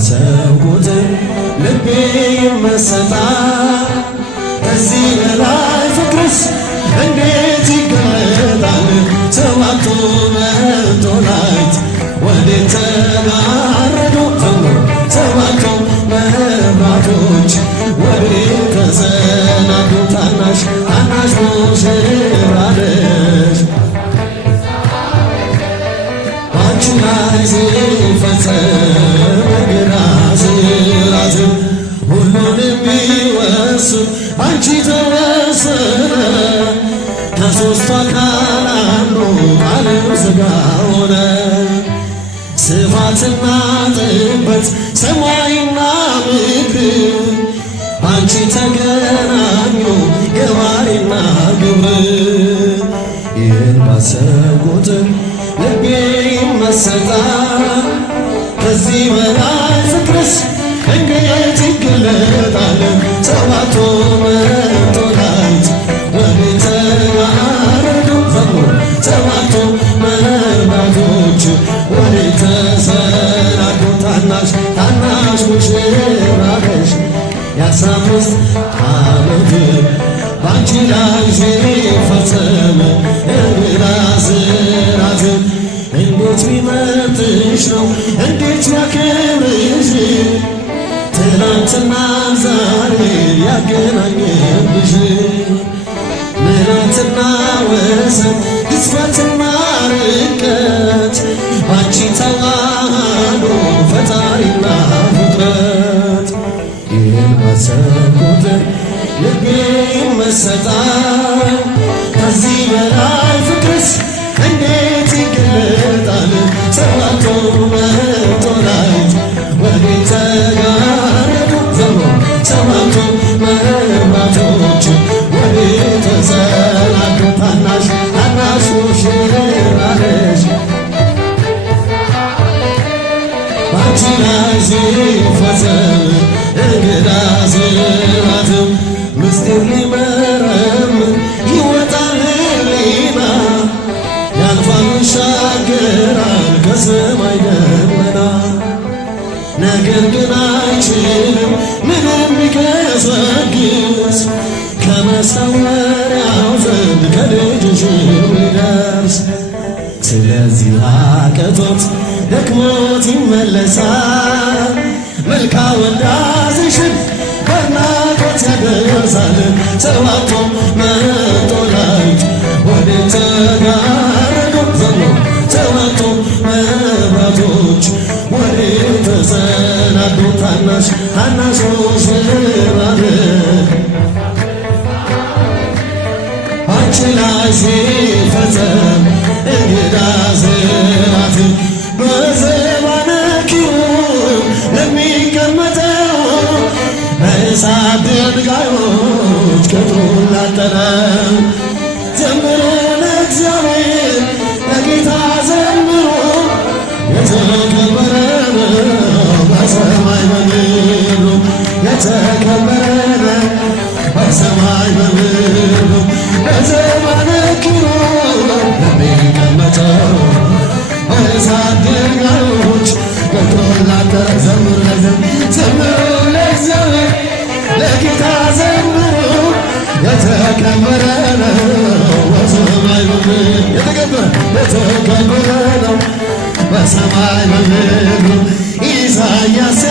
ባሰብኩት ልቤ ይመሰጣል። ከዚህ በላይ ፍቅርስ እንዴት ይገለጣል? ሰባቱ መቶላይት ወዴት ተጋረዱ? ሰባቱ መብራቶች ወዴት ተሰናዱ? ታናሽ ታናሽ ሙሽራ ነሽ ባንቺ ላይ ሲፈጸም ግራዝራት ሁሉን የሚወስን አንቺ ተወሰነ። ከሦስቱ አካል አንዱ ቃልም ሥጋ ሆነ። ስፋትና ጥበት ሰማይና ምድር አንቺ ተገናኙ ገባሬና ግብር። ይህን ባሰብኩት ልቤ ይመሰጣል። ከዚህ በላይ ፍቅርስ እንዴት ይገለጣል? ሰባቱ መቶላይት ወዴት ተጋረዱ? ሰባቱ መብራቶች ወዴት ተሰናዱ? ታናሽ ታናሽ ሙሽራ ነሽ የአስራ አምስት ዓመት ባንቺ ላይ ሲፈጸም እንግዳ ሥርዓት እንዴት ቢመርጥሽ ነው እንዴት ቢያከብርሽ ትናንትና ዛሬ ያገናኘብሽ ምሕረትና ወሰን ግዝፈትና ርቀት ባንቺ ተዋህዶ ፈጣሪና ፍጥረት። ይህን ባሰብኩት ልቤ ይመሰጣል። ከዚህ በላይ ፍቅርስ እንዴት ይገለጣል? ሰባቱ መቶላይት ወዴት ተጋረዱ? ሰባቱ መብራቶች ወዴት ተሰናዱ? ታናሽ ታናሽ ሙሽራ ነሽ ባንቺ ላይ ሲፈጸም እንግዳ ሥርዓት ምስጢር ሊመረምር ይወጣል ሕሊና ያልፋል ይሻገራል ከሰማይ ደመና። ነገር ግን አይችልም ምንም ቢገሰግስ ከመሰወሪያው ዘንድ ከልጅሽ ሊደርስ። ስለዚህ አቅቶት ደክሞት ይመለሳል መልካ ወዳጅሽን በናፍቆት ያደርሳል። ሰባቱ መቶላይት ወዴት ተጋረዱ? ሰባቱ መብራቶች ወዴት ተሰናዱ? ታናሽ ታናሽ ሙሽራ ነሽ ባንቺ ላይ ሲፈጸም እንግዳ ሥርዓት በዘባነ ኪሩብ ለሚቀመጠው በእሳት ድንጋዮች ቅጥሩን ላጠረው ዘምሩ ለእግዚአብሔር ለጌታ ዘምሩ የተከበረ ነው በሰማይ በምድሩ የተከበረ ነው በሰማይ በምድሩ በዘባነ ኪሩብ ለሚቀመጠው በእሳት ድንጋዮች ቅጥሩን ላጠረ ዘምሩ ለእግዚአብሔር ለጌታ ዘምሩ የተከበረ ነው በሰማይ በምድሩ የተከበረ ነው በሰማይ በምድሩ ኢሳይያስ